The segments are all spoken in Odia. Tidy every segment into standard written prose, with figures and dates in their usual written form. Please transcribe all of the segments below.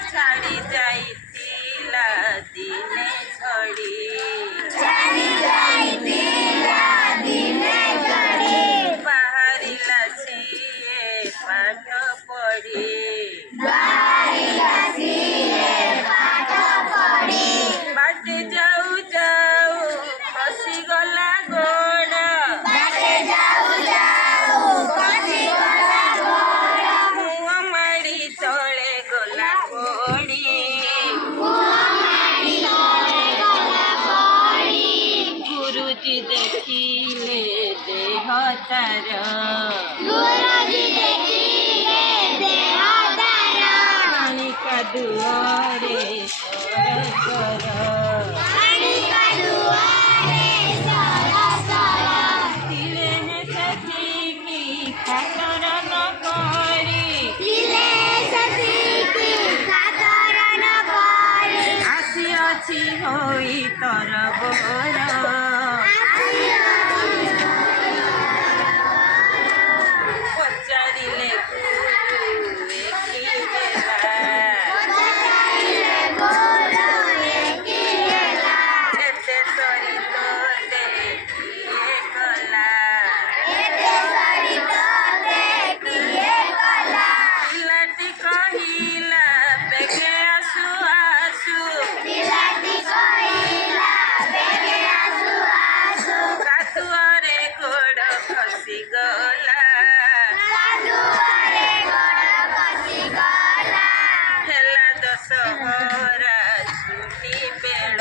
ଛାଡ଼ି ଯାଇଥିଲା ଦିନେ ଝଡ଼ି ବାହାରିଲା ସିଏ ପାଠ ପଢ଼ି ବାଟେ ଯାଉ ଯାଉ ଖସିଗଲା ଗୋଡ଼ ମୁହଁ ମାଡ଼ି ତଳେ ଗଲା ପଡ଼ି ଗୁରୁଜୀ ଦେଖିଲେ ଦେହ ତାର ପାଣି କାଦୁଅରେ ସର ଥିଲେ ସେଠିକି ଖାତର ନ କରି ଆସିଅଛି ହୋଇ ତରବର ପଚାରିଲେ ଏତେ ସରି ତୋତେ କିଏ କଲା ପିଲାଟି କହିଲା ବେଗେ ଆସୁ ଆସୁ କାଦୁଅରେ ଗୋଡ଼ ଖସିଗଲା ହେଲା ଦଶହରା ଛୁଟି ବେଳ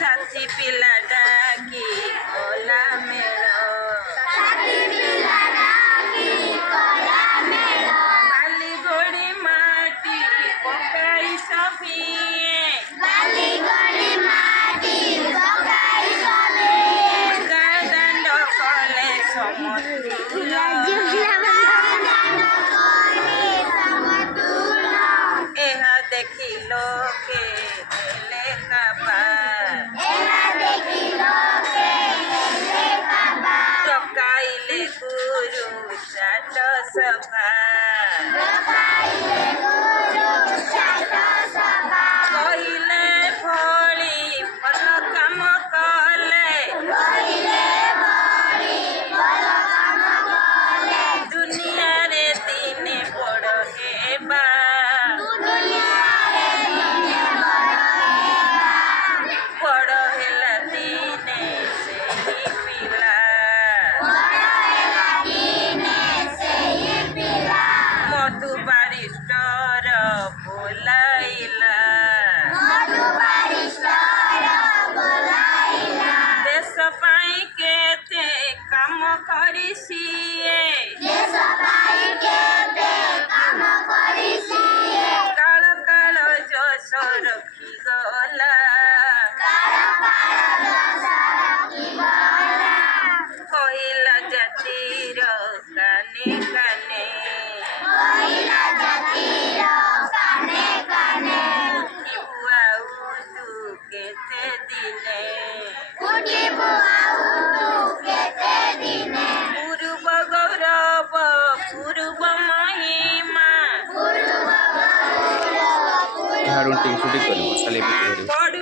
ସାଥୀ ପିଲା ଡାକି କଲା ମେଳ ବାଲି ଗୋଡ଼ି ମାଟି ପକାଇ ସଭିଏ ଗାଁ ଦାଣ୍ଡ କଲେ ସମତୁଲ ଏହା ଦେଖି ଲୋକେ ହେଲେ କାବା ଡକାଇଲେ ଗୁରୁ ଚାଟ ସଭା କହିଲେ ଭଳି ଭଲ କାମ କଲେ ଦୁନିଆରେ ଦିନେ ବଡ଼ ହେବା ବଡ଼ ହେଲା ଦିନେ ସେହି ପିଲା ମଧୁ ବାରିଷ୍ଟର ବୋଲାଇଲା ଦେଶ ପାଇଁ କେତେ କାମ କରି ସିଏ କାଳ କାଳ ଯଶ ରଖିଗଲା କହିଲା ଜାତିର କାନେ କାନେ ଉଠିବୁ ଆଉ ତୁ କେତେ ଦିନେ ପୂର୍ବ ଗୌରବ ପୂର୍ବ ମହିମା ଝାଡ଼ୁ ଟିକେ ଛୁଟି କରିବ ଖାଲି ପଡ଼ୁ